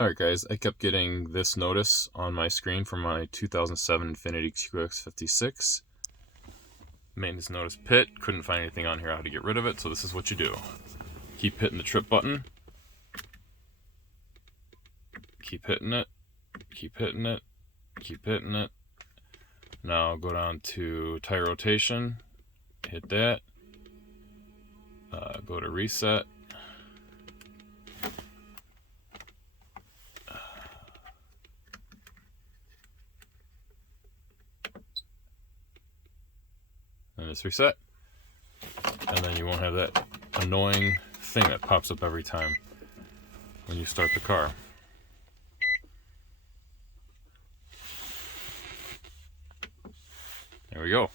Alright guys, I kept getting this notice on my screen from my 2007 Infiniti QX56. Maintenance notice pit. Couldn't find anything on here how to get rid of it, so this is what you do. Keep hitting the trip button. Keep hitting it. Keep hitting it. Keep hitting it. Now go down to tire rotation. Hit that. Go to reset. And it's reset. And then you won't have that annoying thing that pops up every time when you start the car. There we go.